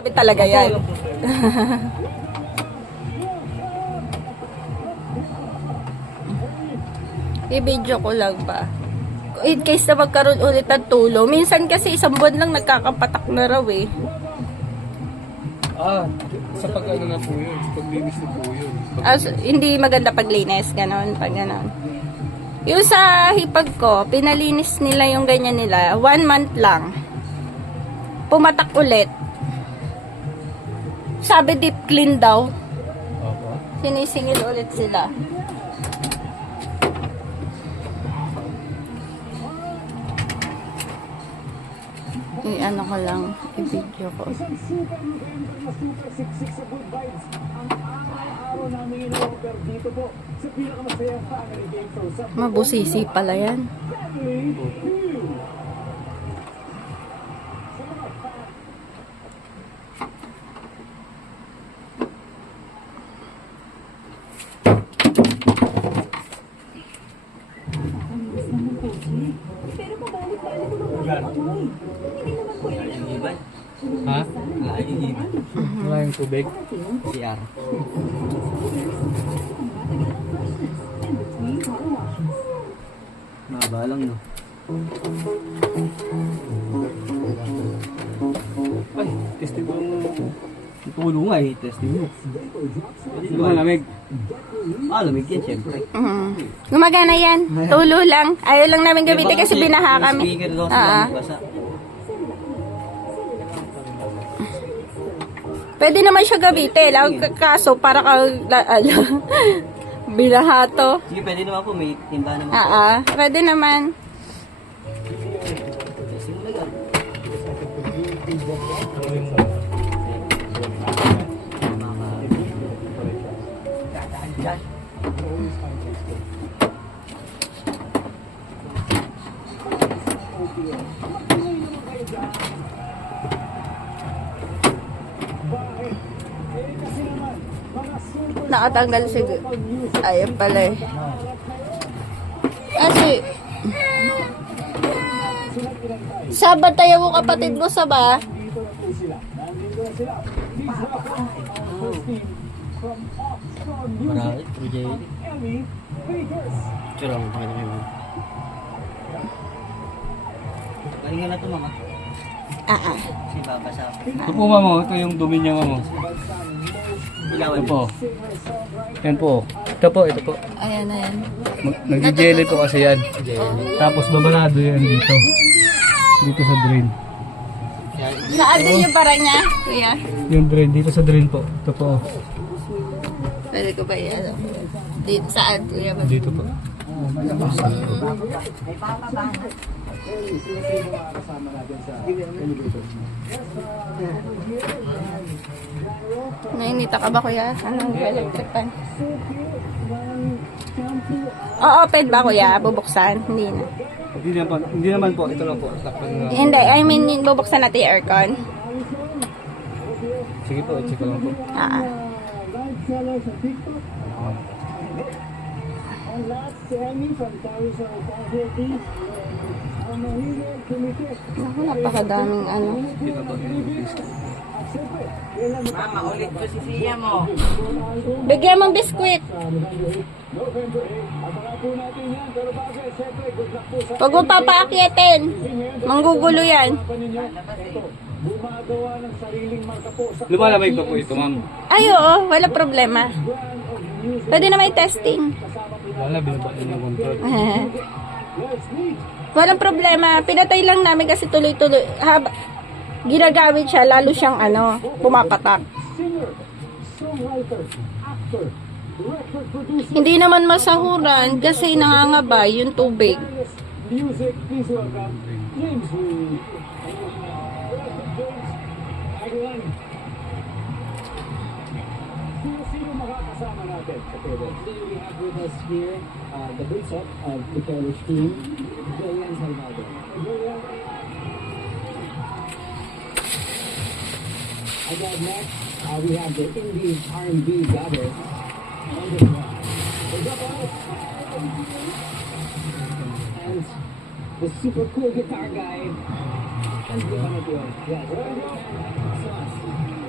Sabi talaga yan. I-video ko lang ba? In case na magkaroon ulit ng tulo. Minsan kasi isang buwan lang nagkakapatak na raw eh. Sa pag-ano na po yun. Sa paglinis na po yun. Hindi maganda paglinis. Ganon, pag ganon. Yung sa hipag ko, pinalinis nila yung ganyan nila. 1 month lang. Pumatak ulit. Sabi deep clean daw. Sinisingil ulit sila. I-ano ko lang, i-video ko. Mabusisi pala yan. Ha? Wala yung tubig? CR. Mahaba lang, no? Ay, testing ko yung tulong nga eh. Testing mo. Hindi mo lamig. Lamig yan, syempre. Gumagana yan. Tulo lang. Ayaw lang namin gamitin kasi binaha kami. Speaker daw sila basa. Pwede naman siya gamitin. Kaso para ka binaha to. Sige, pwede naman po. May timba naman. Pwede naman. Testing mo na yan. Nakatanggal siguro. Ayun pala eh. Kasi Sabat tayo mo kapatid mo sa ba? Marami. Curang. Galingan na ito, mama. Si Papa sa... Ito po, mamo. Ito yung dumi niya, mamo. Ito po. Yan po. Ito po, ito po. Ayan, ayan. Nag-jelly po kasi yan. Tapos babalado yan dito. Dito sa drain. Saan din yung para niya, kuya? Yung drain, dito sa drain po. Ito po. Pwede ko ba yan? Dito, saan, kuya? Dito po. Nainita ka ba, kuya? Anong electric pan? Open ba, kuya? Bubuksan? Hindi na. Hindi naman po. Ito lang po. Takpan na. Hindi, I mean, bubuksan natin yung aircon. Sige po, i-check ko lang po. Naku, napakadaming ano. Mama, ulit ko si Sia mo. Bigyan mong biskwit. Huwag mo papaakyatin. Manggugulo yan. Lumalamig pa po ito, ma'am. Ay, oo. Wala problema. Pwede na may testing. Wala, binabati ng control. Walang problema. Pinatay lang namin kasi tuloy-tuloy. Ginagamit siya, lalo siyang ano, pumapatak. Hindi naman masahuran kasi nangangabay yung tubig. Sino makakasama natin sa table? Today we have with us here the bishop of the Polish team, Julian Salvador. Julian. Again, next, we have the indie R&B brothers on the ground. And the super cool guitar guy, and yes.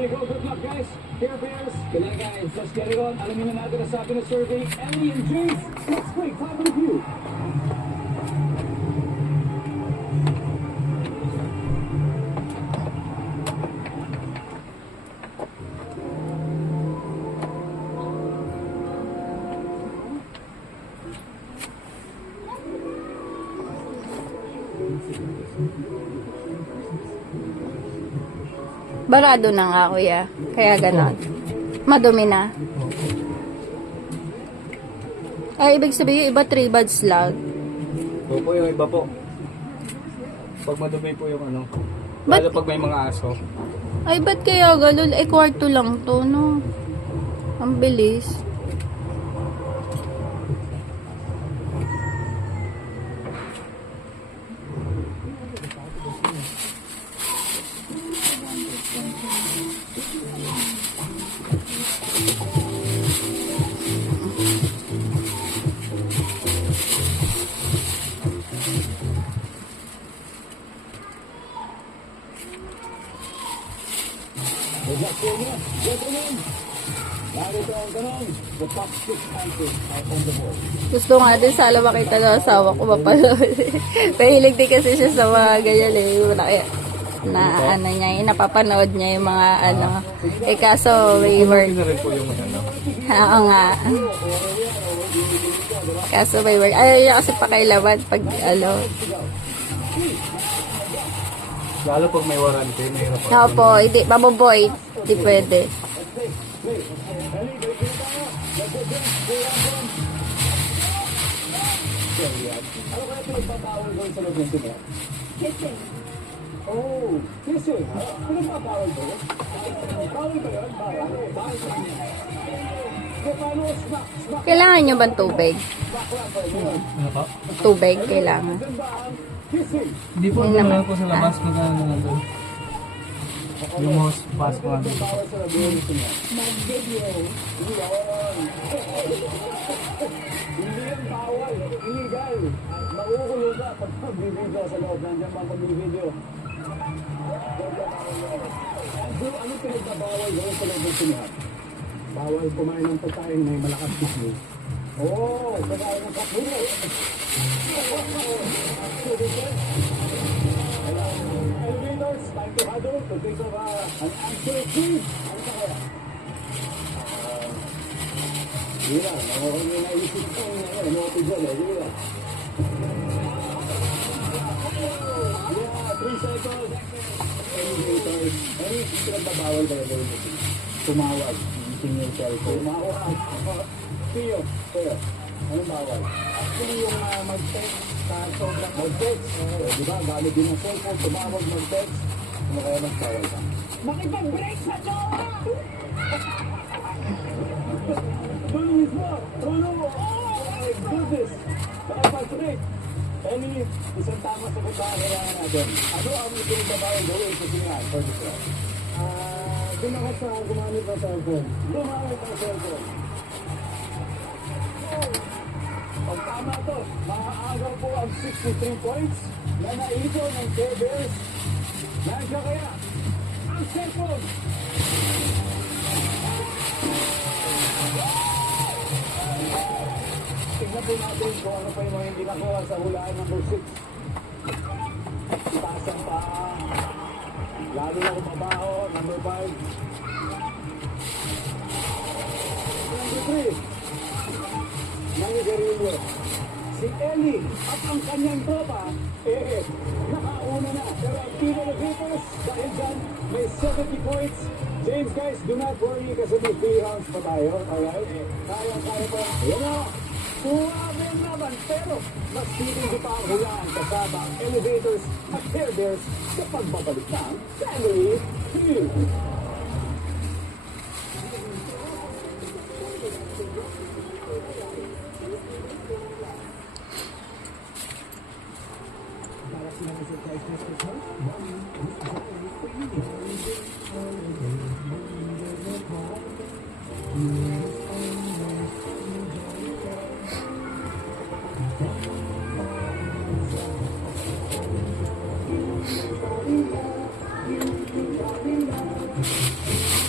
you go. Good luck, guys. Care Bears. Good luck, guys. Let's get it on. Alamin na natin ang sabi ng survey. Ellie and James. Let's play. Top of the view. Barado na nga, kuya. Kaya ganon. Madumi na. Ay, ibig sabihin, iba 3 buds lang. Ito po yung iba po. Pag madumi po yung ano. Ba't- Lalo pag may mga aso. Ay, ba't kaya ganon? Eh, kwarto lang to, no? Ang bilis. Good luck po niya. Gentlemen. Narito ang tanong. The top 6 answers are on the board. Gusto nga din sana makita ng asawa ko mapanood. Mahilig din kasi siya sa mga ganyan eh. Na ano niya, napapanood niya yung mga ano. Eh kaso may work. Ito rin po yung ano. Oo nga. Kaso may work. Ayaw niya kasi pakailaman pag ano. Lalo pag may warranty, mahirap po. Opo, hindi, maboboy. Hindi pwede. Ano kaya pinagpapawal doon sa loob ng tinga? Kissing. Oh, kissing. Pinagpapawal doon? Bawal ba yun? Bawal. Bawal sa kanya. So, paano smack? Smack Kailangan nyo ba tubig? lang ba yun? Ano po? Tubig, kailangan. Doon ba ang kissing? Hindi po Yun naman naman. po sa labas pag ano nandun. Yung most pass ko ano. Bawal sa loob ng tinga. Mag-video. Hindi yan bawal. Illegal. Makukulong ka pag magbibideo sa loob. Nandiyan ba ang pagbibideo? Ano pinagbabawal doon sa loob ng tinga? Bawal kumain ng pagkain na may malakas kismis. Oo, pagkain ng kapuro. Elevators, time to huddle to think of an answer please. Ano ka kaya? Hindi na, ako may naisip ko ano ko dyan, hindi na. Yeah, 3 seconds. Elevators. Ano yung pinagbabawal ba yun? Tumawag. Using your cellphone. Tumawag. Tiyo. Tiyo. Anong bawal? Actually yung mag-text sa sobrang mag-text. Di ba? Gamit din ang cellphone. Tumawag mag-text. Ano kaya mas bawal ka? Makipag-break sa jowa! Doon mismo! Tulo! Oh my goodness! Nakapag-break! Any isang tama sa kung kailangan natin. Ano ang pinagbabayang gawin sa sinyan for this round? Doon ako sa gumamit ng cellphone. Gumamit ng cellphone. Pag tama to, maaagaw po ang 63 points na naipon ng Care Bears. Nandiyan kaya ang cellphone. Tingnan po natin kung ano pa yung mga hindi nakuha sa hulaan number 6. Itaas ang paa. Lalo na kung mabaho, number 5. Number 3. Nangigarilyo. Si Ellie at ang kanyang tropa, nakauna na. Pero ang team elevators, dahil dyan, may 70 points. James, guys, do not worry kasi may 3 rounds pa tayo. Alright? Kaya pa. Ayan na. Suwabe naman, pero mas titindi pa ang hulaan kasama ang elevators at Care Bears sa pagbabalik ng Family Feud.